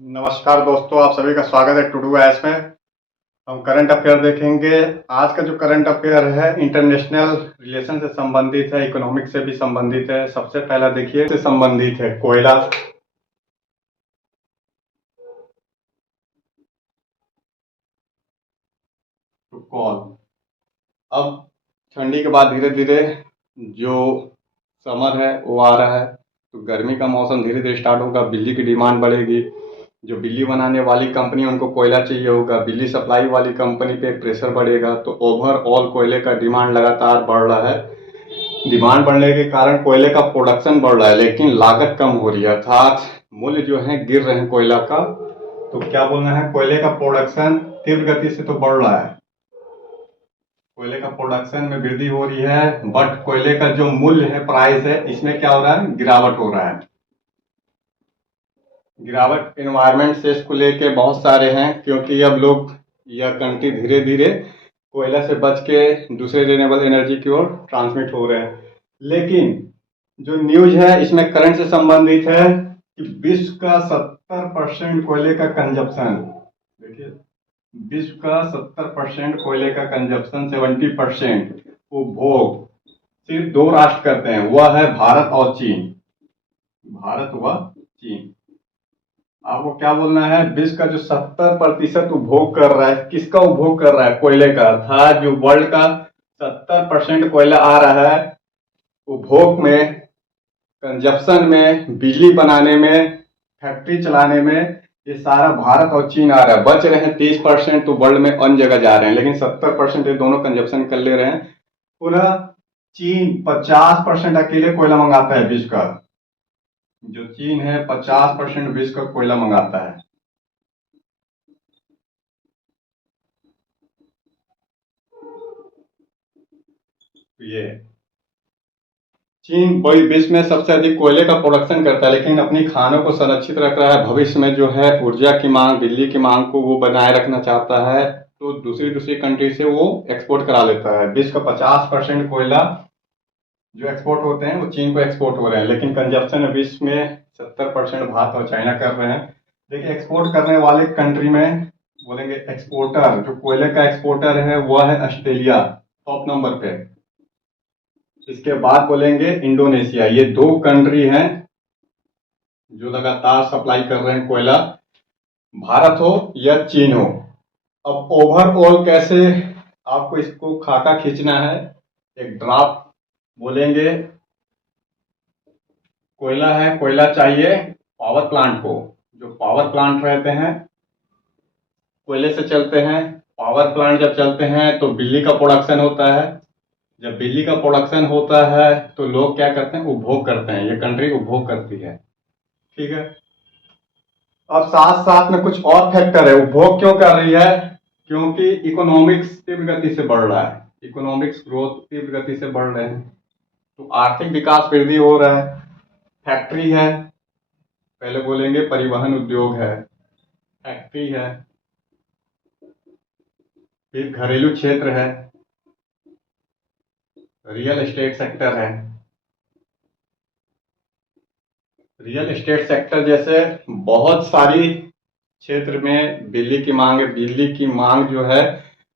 नमस्कार दोस्तों, आप सभी का स्वागत है टुडू ऐस में। हम करंट अफेयर देखेंगे। आज का जो करंट अफेयर है इंटरनेशनल रिलेशन से संबंधित है, इकोनॉमिक से भी संबंधित है। सबसे पहला देखिए से संबंधित है कोयला। टू कॉल। अब ठंडी के बाद धीरे धीरे जो समर है वो आ रहा है, तो गर्मी का मौसम धीरे धीरे स्टार्ट होगा। बिजली की डिमांड बढ़ेगी। जो बिजली बनाने वाली कंपनी उनको कोयला चाहिए होगा, बिजली सप्लाई वाली कंपनी पे प्रेशर बढ़ेगा, तो ओवरऑल कोयले का डिमांड लगातार बढ़ रहा है। डिमांड बढ़ने के कारण कोयले का प्रोडक्शन बढ़ रहा है, लेकिन लागत कम हो रही है, अर्थात मूल्य जो है गिर रहे हैं कोयला का। तो क्या बोलना है, कोयले का प्रोडक्शन तीव्र गति से तो बढ़ रहा है, कोयले का प्रोडक्शन में वृद्धि हो रही है, बट कोयले का जो मूल्य है, प्राइस है, इसमें क्या हो रहा है, गिरावट हो रहा है। गिरावट एनवायरमेंट से इसको लेके बहुत सारे हैं, क्योंकि अब लोग यह कंट्री धीरे धीरे कोयला से बच के दूसरे रिन्यूएबल एनर्जी की ओर ट्रांसमिट हो रहे हैं। लेकिन जो न्यूज है इसमें करंट से संबंधित है कि विश्व का 70% कोयले का कंजप्शन, देखिए विश्व का 70% कोयले का कंजप्शन, 70% उपभोग सिर्फ दो राष्ट्र करते हैं, वह है भारत और चीन। भारत व चीन। आपको क्या बोलना है, विश्व का जो 70% उपभोग कर रहा है, किसका उपभोग कर रहा है, कोयले का। अर्थात जो वर्ल्ड का 70% कोयला आ रहा है उपभोग में, कंजप्शन में, बिजली बनाने में, फैक्ट्री चलाने में, ये सारा भारत और चीन आ रहा है। बच रहे हैं 30%, तो वर्ल्ड में अन्य जगह जा रहे हैं, लेकिन 70% ये दोनों कंजप्शन कर ले रहे हैं। पुनः चीन 50% अकेले कोयला मंगाता है विश्व का। जो चीन है 50% विश्व का कोयला मंगाता है। तो ये चीन वही विश्व में सबसे अधिक कोयले का प्रोडक्शन करता है, लेकिन अपनी खानों को संरक्षित रख रहा है। भविष्य में जो है ऊर्जा की मांग, बिजली की मांग को वो बनाए रखना चाहता है, तो दूसरी दूसरी कंट्री से वो एक्सपोर्ट करा लेता है। विश्व का 50% कोयला जो एक्सपोर्ट होते हैं वो चीन को एक्सपोर्ट हो रहे हैं, लेकिन कंजप्शन विश्व में 70% भारत और चाइना कर रहे हैं। देखिए एक्सपोर्ट करने वाले कंट्री में बोलेंगे, एक्सपोर्टर जो कोयले का एक्सपोर्टर है वह है ऑस्ट्रेलिया, टॉप नंबर पे। इसके बाद बोलेंगे इंडोनेशिया। ये दो कंट्री हैं जो लगातार सप्लाई कर रहे हैं कोयला, भारत हो या चीन हो। अब ओवरऑल कैसे आपको इसको खाका खींचना है, एक ड्राफ्ट बोलेंगे। कोयला है, कोयला चाहिए पावर प्लांट को। जो पावर प्लांट रहते हैं कोयले से चलते हैं। पावर प्लांट जब चलते हैं तो बिजली का प्रोडक्शन होता है। जब बिजली का प्रोडक्शन होता है तो लोग क्या करते हैं, उपभोग करते हैं। ये कंट्री उपभोग करती है, ठीक है। अब साथ साथ में कुछ और फैक्टर है। उपभोग क्यों कर रही है, क्योंकि इकोनॉमिक्स तीव्र गति से बढ़ रहा है, इकोनॉमिक्स ग्रोथ तीव्र गति से बढ़ रहे हैं, तो आर्थिक विकास वृद्धि हो रहा है। फैक्ट्री है, पहले बोलेंगे परिवहन उद्योग है, फैक्ट्री है, फिर घरेलू क्षेत्र है, रियल एस्टेट सेक्टर है। रियल एस्टेट सेक्टर जैसे बहुत सारी क्षेत्र में बिजली की मांग है। बिजली की मांग जो है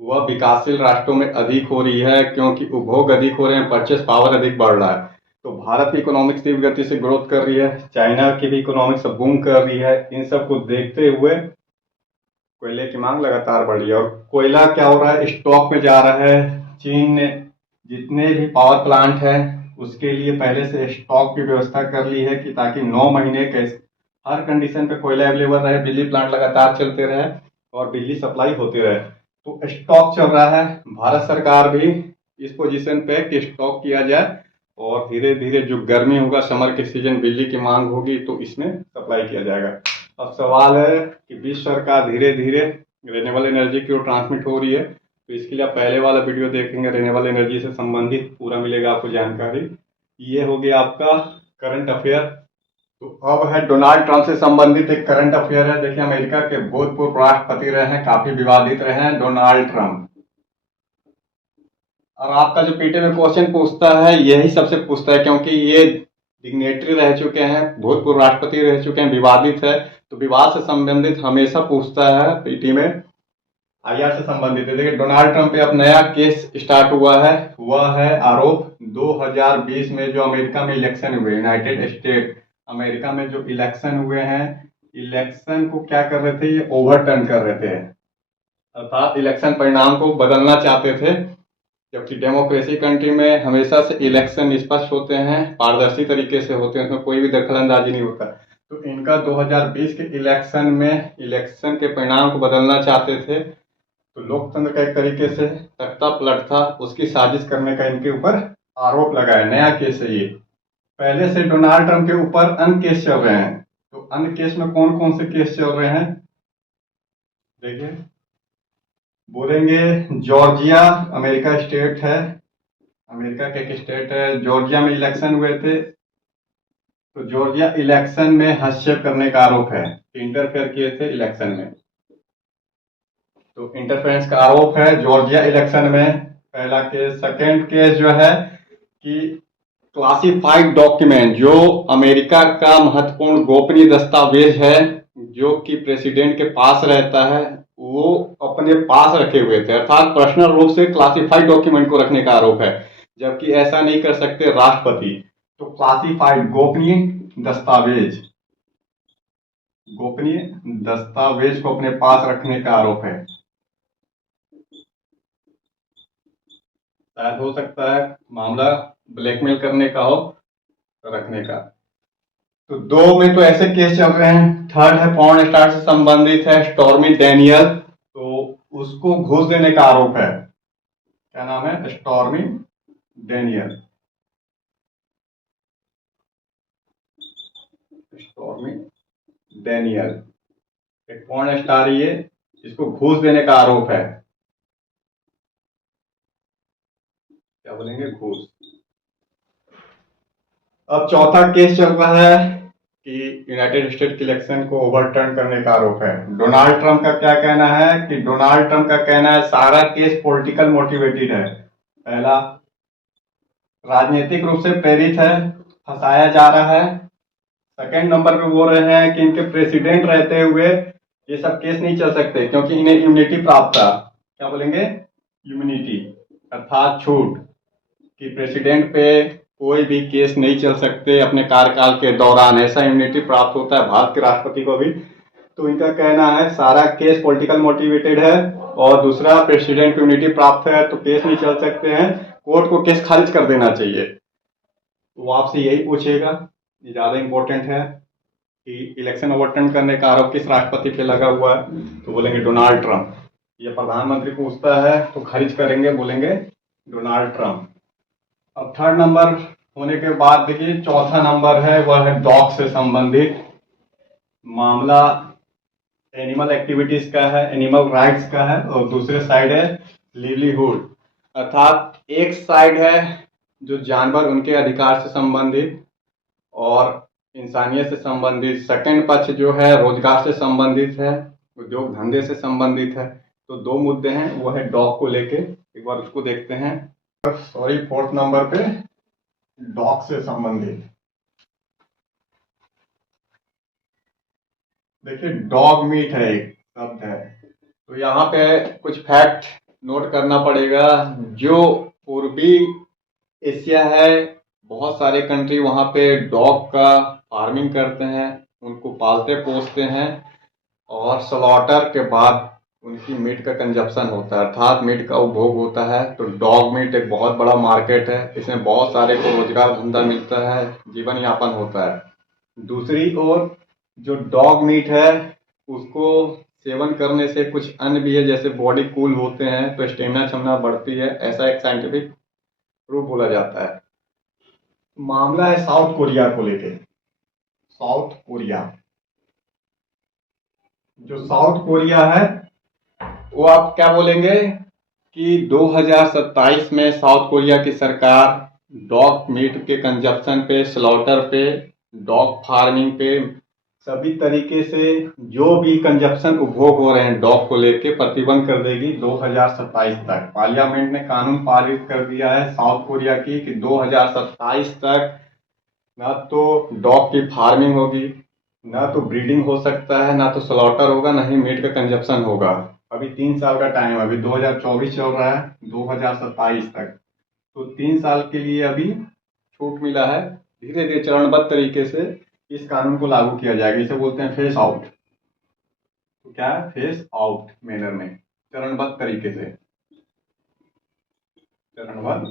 वह विकासशील राष्ट्रों में अधिक हो रही है, क्योंकि उपभोग अधिक हो रहे हैं, परचेस पावर अधिक बढ़ रहा है। तो भारत की इकोनॉमिक्स तीव्र गति से ग्रोथ कर रही है, चाइना की भी इकोनॉमिक्स बूम कर रही है। इन सब को देखते हुए कोयले की मांग लगातार बढ़ रही है। और कोयला क्या हो रहा है, स्टॉक में जा रहा है। चीन ने जितने भी पावर प्लांट है उसके लिए पहले से स्टॉक की व्यवस्था कर ली है, कि ताकि 9 महीने के हर कंडीशन पे कोयला अवेलेबल रहे, बिजली प्लांट लगातार चलते रहे और बिजली सप्लाई होती रहे। तो स्टॉक चल रहा है। भारत सरकार भी इस पोजीशन पे कि स्टॉक किया जाए, और धीरे धीरे जो गर्मी होगा, समर के सीजन बिजली की मांग होगी, तो इसमें सप्लाई किया जाएगा। अब सवाल है कि विश्व सरकार धीरे धीरे रिन्यूएबल एनर्जी की ओर ट्रांसमिट हो रही है, तो इसके लिए आप पहले वाला वीडियो देखेंगे, रिन्यूएबल एनर्जी से संबंधित पूरा मिलेगा आपको जानकारी। ये हो गया आपका करंट अफेयर। तो अब है डोनाल्ड ट्रंप से संबंधित एक करंट अफेयर है। देखिए अमेरिका के भूतपूर्व राष्ट्रपति रहे हैं, काफी विवादित रहे हैं डोनाल्ड ट्रंप। और आपका जो पीटे में क्वेश्चन पूछता है यही सबसे पूछता है, क्योंकि ये डिग्नेटरी रह चुके हैं, भूतपूर्व राष्ट्रपति रह चुके हैं, विवादित है, तो विवाद से संबंधित हमेशा पूछता है पीटी में। आईआर से संबंधित है। देखिए डोनाल्ड ट्रंप पे अब नया केस स्टार्ट हुआ है, वह है आरोप 2020 में जो अमेरिका में इलेक्शन हुए, यूनाइटेड स्टेट अमेरिका में जो इलेक्शन हुए हैं, इलेक्शन को क्या कर रहे थे, ये ओवरटर्न कर रहे थे, अर्थात इलेक्शन परिणाम को बदलना चाहते थे। जबकि डेमोक्रेसी कंट्री में हमेशा से इलेक्शन निष्पक्ष होते हैं, पारदर्शी तरीके से होते हैं, उसमें कोई भी दखलंदाजी नहीं होता। तो इनका 2020 के इलेक्शन में इलेक्शन के परिणाम को बदलना चाहते थे, तो लोकतंत्र का एक तरीके से तख्ता पलट था, उसकी साजिश करने का इनके ऊपर आरोप लगा है। नया केस है ये, पहले से डोनाल्ड ट्रंप के ऊपर अन्य केस चल रहे हैं। तो अन्य केस में कौन कौन से केस चल रहे हैं देखिए, बोलेंगे जॉर्जिया अमेरिका स्टेट है, अमेरिका का एक स्टेट है, जॉर्जिया में इलेक्शन हुए थे, तो जॉर्जिया इलेक्शन में हस्तक्षेप करने का आरोप है, इंटरफेयर किए थे इलेक्शन में, तो इंटरफेरेंस का आरोप है जॉर्जिया इलेक्शन में, पहला केस। सेकेंड केस जो है कि क्लासिफाइड डॉक्यूमेंट, जो अमेरिका का महत्वपूर्ण गोपनीय दस्तावेज है जो कि प्रेसिडेंट के पास रहता है, वो अपने पास रखे हुए थे, अर्थात पर्सनल रूप से क्लासिफाइड डॉक्यूमेंट को रखने का आरोप है, जबकि ऐसा नहीं कर सकते राष्ट्रपति। तो क्लासिफाइड गोपनीय दस्तावेज, गोपनीय दस्तावेज को अपने पास रखने का आरोप है। शायद हो सकता है मामला ब्लैकमेल करने का हो, रखने का। तो दो में तो ऐसे केस चल रहे हैं। थर्ड है पॉर्न स्टार से संबंधित है, स्टॉर्मी डैनियल, तो उसको घूस देने का आरोप है। क्या नाम है? Stormy Daniel. स्टॉर्मी डैनियल एक पॉर्न स्टार, ये इसको घूस देने का आरोप है। क्या बोलेंगे? घूस। अब चौथा केस चल रहा है कि यूनाइटेड स्टेट के इलेक्शन को ओवरटर्न करने का आरोप है। डोनाल्ड ट्रंप का क्या कहना है कि डोनाल्ड ट्रंप का कहना है सारा केस पॉलिटिकल मोटिवेटेड है। पहला, राजनीतिक रूप से प्रेरित है, फंसाया जा रहा है। सेकंड नंबर पे बोल रहे हैं कि इनके प्रेसिडेंट रहते हुए ये सब केस नहीं चल सकते क्योंकि इन्हें इम्यूनिटी प्राप्त था। क्या बोलेंगे? इम्यूनिटी, अर्थात छूट, कि प्रेसिडेंट पे कोई भी केस नहीं चल सकते अपने कार्यकाल के दौरान, ऐसा इम्यूनिटी प्राप्त होता है भारत के राष्ट्रपति को भी। तो इनका कहना है सारा केस पॉलिटिकल मोटिवेटेड है, और दूसरा, प्रेसिडेंट को इम्यूनिटी प्राप्त है तो केस नहीं चल सकते हैं, कोर्ट को केस खारिज कर देना चाहिए। वो आपसे यही पूछेगा, ये ज्यादा इंपॉर्टेंट है कि इलेक्शन ओवरटर्न करने का आरोप किस राष्ट्रपति पे लगा हुआ है, तो बोलेंगे डोनाल्ड ट्रंप। ये प्रधानमंत्री पूछता है तो खारिज करेंगे, बोलेंगे डोनाल्ड ट्रंप। अब थर्ड नंबर होने के बाद देखिए चौथा नंबर है, वह है डॉग से संबंधित मामला। एनिमल एक्टिविटीज का है, एनिमल राइट्स का है, और दूसरे साइड है लिवलीहुड, अर्थात एक साइड है जो जानवर उनके अधिकार से संबंधित और इंसानियत से संबंधित, सेकंड पक्ष जो है रोजगार से संबंधित है, उद्योग धंधे से संबंधित है। तो दो मुद्दे हैं, वो है डॉग को लेके, एक बार उसको देखते हैं। सॉरी, फोर्थ नंबर पे डॉग से संबंधित देखिए, डॉग मीट है, एक शब्द है, तो यहाँ पे कुछ फैक्ट नोट करना पड़ेगा। जो पूर्वी एशिया है, बहुत सारे कंट्री वहाँ पे डॉग का फार्मिंग करते हैं, उनको पालते पोसते हैं, और स्लॉटर के बाद उनकी मीट का कंजप्शन होता है, अर्थात मीट का उपभोग होता है। तो डॉग मीट एक बहुत बड़ा मार्केट है, इसमें बहुत सारे को रोजगार धंधा मिलता है, जीवन यापन होता है। दूसरी ओर जो डॉग मीट है उसको सेवन करने से कुछ अन्य भी है, जैसे बॉडी कूल होते हैं, तो स्टेमिना क्षमता बढ़ती है, ऐसा एक साइंटिफिक प्रूफ बोला जाता है। मामला है साउथ कोरिया को लेके। साउथ कोरिया, जो साउथ कोरिया है वो आप क्या बोलेंगे कि 2027 में साउथ कोरिया की सरकार डॉग मीट के कंजप्शन पे, स्लॉटर पे, डॉग फार्मिंग पे, सभी तरीके से जो भी कंजप्शन उपभोग हो रहे हैं डॉग को लेके, प्रतिबंध कर देगी 2027 तक। पार्लियामेंट ने कानून पारित कर दिया है साउथ कोरिया की कि 2027 तक ना तो डॉग की फार्मिंग होगी, ना तो ब्रीडिंग हो सकता है, ना तो स्लॉटर होगा, ना ही मीट का कंजप्शन होगा। अभी 3 साल का टाइम, अभी 2024 चल रहा है, 2027 तक। तो 3 साल के लिए अभी छूट मिला है। धीरे धीरे चरणबद्ध तरीके से इस कानून को लागू किया जाएगा। इसे बोलते हैं फेस आउट। तो क्या है? फेस आउट मैनर में, चरणबद्ध तरीके से, चरणबद्ध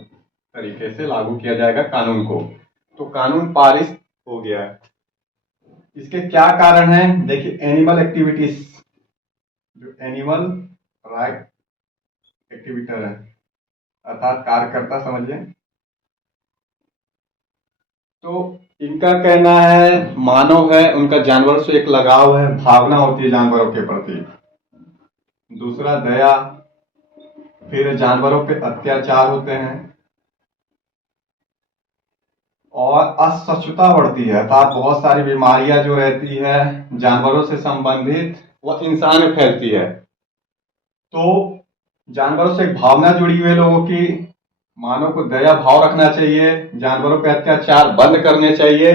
तरीके से लागू किया जाएगा कानून को। तो कानून पारित हो गया है। इसके क्या कारण है? देखिए, एनिमल एक्टिविटीज, जो एनिमल राइट एक्टिविटर है, अर्थात कार्यकर्ता समझिए। तो इनका कहना है मानव है, उनका जानवरों से एक लगाव है, भावना होती है जानवरों के प्रति। दूसरा दया, फिर जानवरों पे अत्याचार होते हैं, और अस्वच्छता बढ़ती है, अर्थात बहुत सारी बीमारियां जो रहती है जानवरों से संबंधित, वह इंसान में फैलती है। तो जानवरों से एक भावना जुड़ी हुई है लोगों की, मानव को दया भाव रखना चाहिए, जानवरों पे अत्याचार बंद करने चाहिए,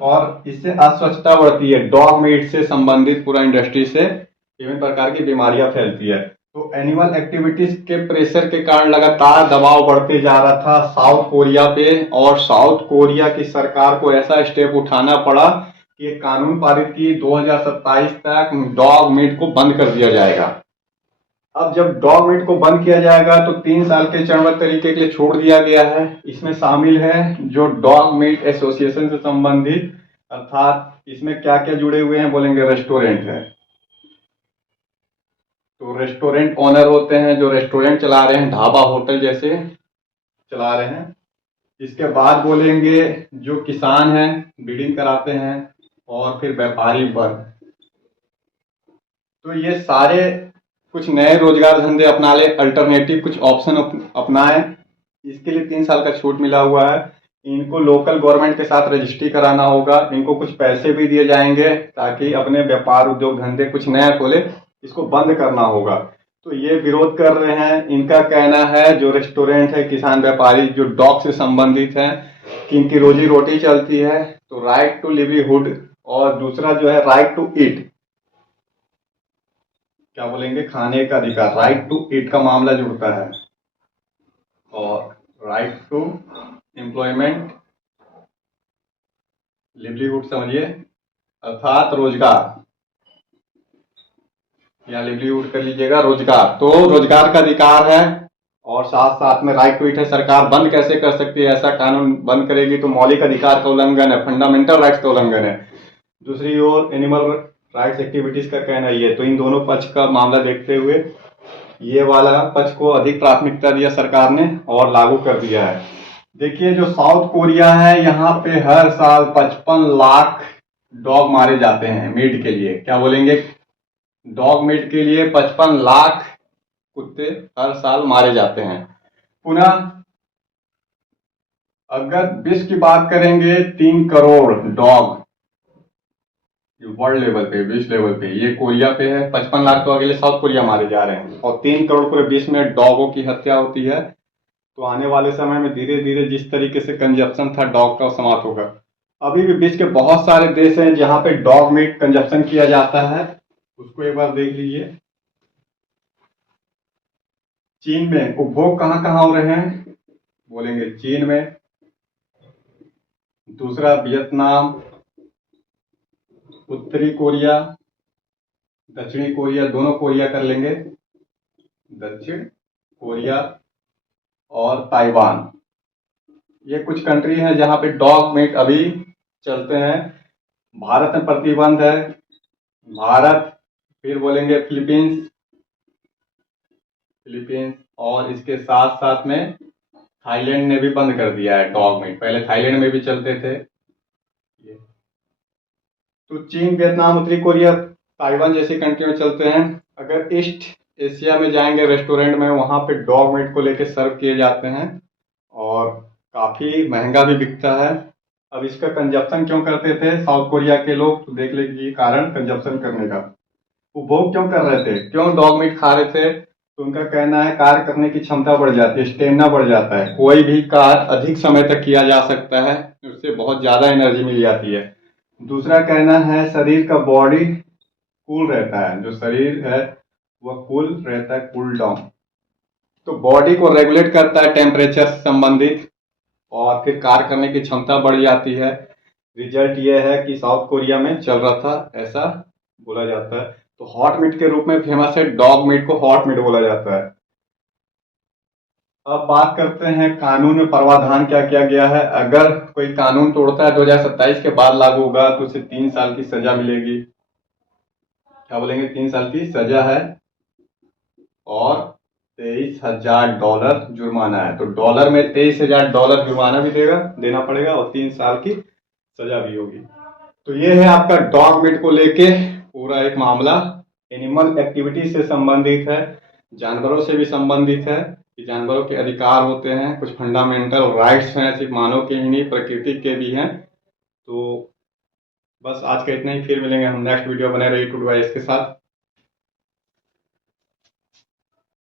और इससे अस्वच्छता बढ़ती है। डॉग मीट से संबंधित पूरा इंडस्ट्री से विभिन्न प्रकार की बीमारियां फैलती है। तो एनिमल एक्टिविटीज के प्रेशर के कारण लगातार दबाव बढ़ते जा रहा था साउथ कोरिया पे, और साउथ कोरिया की सरकार को ऐसा स्टेप उठाना पड़ा कि एक कानून पारित की 2027 तक डॉग मीट को बंद कर दिया जाएगा। अब जब डॉग मीट को बंद किया जाएगा तो 3 साल के चरणबद्ध तरीके के लिए छोड़ दिया गया है। इसमें शामिल है जो डॉग मीट एसोसिएशन से संबंधित, अर्थात इसमें क्या क्या जुड़े हुए हैं बोलेंगे, रेस्टोरेंट है। तो रेस्टोरेंट ओनर होते हैं जो रेस्टोरेंट चला रहे हैं, ढाबा होटल जैसे चला रहे हैं। इसके बाद बोलेंगे जो किसान हैं, ब्रीडिंग कराते हैं, और फिर व्यापारी वर्ग। तो ये सारे कुछ नए रोजगार धंधे अपना ले, अल्टरनेटिव कुछ ऑप्शन अपनाएं। इसके लिए 3 साल का छूट मिला हुआ है। इनको लोकल गवर्नमेंट के साथ रजिस्ट्री कराना होगा, इनको कुछ पैसे भी दिए जाएंगे ताकि अपने व्यापार उद्योग धंधे कुछ नया खोले, इसको बंद करना होगा। तो ये विरोध कर रहे हैं। इनका कहना है जो रेस्टोरेंट है, किसान व्यापारी जो डॉग से संबंधित है, कि इनकी रोजी रोटी चलती है, तो राइट टू लिवलीहुड, और दूसरा जो है राइट टू ईट, क्या बोलेंगे, खाने का अधिकार, राइट टू ईट का मामला जुड़ता है, और राइट टू एम्प्लॉयमेंट, लिवलीहुड समझिए, अर्थात रोजगार, या लिवलीहुड कर लीजिएगा, रोजगार। तो रोजगार का अधिकार है, और साथ साथ में राइट टू ईट है। सरकार बंद कैसे कर सकती है? ऐसा कानून बंद करेगी तो मौलिक अधिकार का उल्लंघन है, फंडामेंटल राइट्स का उल्लंघन है। दूसरी ओर एनिमल राइट्स एक्टिविटीज का कहना ही है। तो इन दोनों पक्ष का मामला देखते हुए ये वाला पक्ष को अधिक प्राथमिकता दिया सरकार ने, और लागू कर दिया है। देखिए, जो साउथ कोरिया है, यहाँ पे हर साल 55 लाख डॉग मारे जाते हैं मीट के लिए। क्या बोलेंगे? डॉग मीट के लिए 55 लाख कुत्ते हर साल मारे जाते हैं। पुनः अगर विश्व की बात करेंगे, 3 करोड़ डॉग वर्ल्ड लेवल पे, विश्व लेवल पे, ये कोरिया पे है। 55 लाख तो अकेले साउथ कोरिया मारे जा रहे हैं, और 3 करोड़ पूरे विश्व में डॉगों की हत्या होती है। तो आने वाले समय में धीरे धीरे जिस तरीके से कंजप्शन था डॉग का, समाप्त होगा। अभी भी विश्व के बहुत सारे देश हैं जहां पे डॉग मीट कंजप्शन किया जाता है, उसको एक बार देख लीजिए। चीन में उपभोग कहां कहां हो रहे हैं बोलेंगे, चीन में, दूसरा वियतनाम, उत्तरी कोरिया, दक्षिणी कोरिया, दोनों कोरिया कर लेंगे, दक्षिण कोरिया और ताइवान। ये कुछ कंट्री हैं जहां पे डॉग मीट अभी चलते हैं। भारत में प्रतिबंध है, भारत, फिर बोलेंगे फिलीपींस, फिलीपींस, और इसके साथ साथ में थाईलैंड ने भी बंद कर दिया है डॉग मीट। पहले थाईलैंड में भी चलते थे। तो चीन, वियतनाम, उत्तरी कोरिया, ताइवान जैसी कंट्री में चलते हैं। अगर ईस्ट एशिया में जाएंगे रेस्टोरेंट में, वहां पे डॉग मीट को लेके सर्व किए जाते हैं, और काफी महंगा भी बिकता है। अब इसका कंजप्शन क्यों करते थे साउथ कोरिया के लोग? तो देख लीजिए कारण कंजप्शन करने का, उपभोग क्यों कर रहे थे, क्यों डॉग मीट खा रहे थे? तो उनका कहना है कार्य करने की क्षमता बढ़ जाती है, स्टेमिना बढ़ जाता है, कोई भी कार्य अधिक समय तक किया जा सकता है, उससे बहुत ज़्यादा एनर्जी मिल जाती है। दूसरा कहना है शरीर का बॉडी कूल रहता है, जो शरीर है वह कूल रहता है, कूल डाउन। तो बॉडी को रेगुलेट करता है टेम्परेचर से संबंधित, और फिर कार्य करने की क्षमता बढ़ जाती है। रिजल्ट यह है कि साउथ कोरिया में चल रहा था, ऐसा बोला जाता है। तो हॉट मीट के रूप में फेमस है, डॉग मीट को हॉट मीट बोला जाता है। अब बात करते हैं कानून में प्रावधान क्या किया गया है। अगर कोई कानून तोड़ता है 2027 के बाद लागू होगा तो उसे 3 साल की सजा मिलेगी। क्या बोलेंगे, 3 साल की सजा है और $23,000 जुर्माना है। तो डॉलर में $23,000 जुर्माना भी देना पड़ेगा और 3 साल की सजा भी होगी। तो ये है आपका डॉग मीट को लेके पूरा एक मामला। एनिमल एक्टिविटी से संबंधित है, जानवरों से भी संबंधित है कि जानवरों के अधिकार होते हैं, कुछ फंडामेंटल राइट्स हैं, सिर्फ मानव के ही नहीं प्रकृति के भी हैं। तो बस आज का इतना ही, फिर मिलेंगे हम नेक्स्ट वीडियो। बने रहिए टूडवाइज के साथ।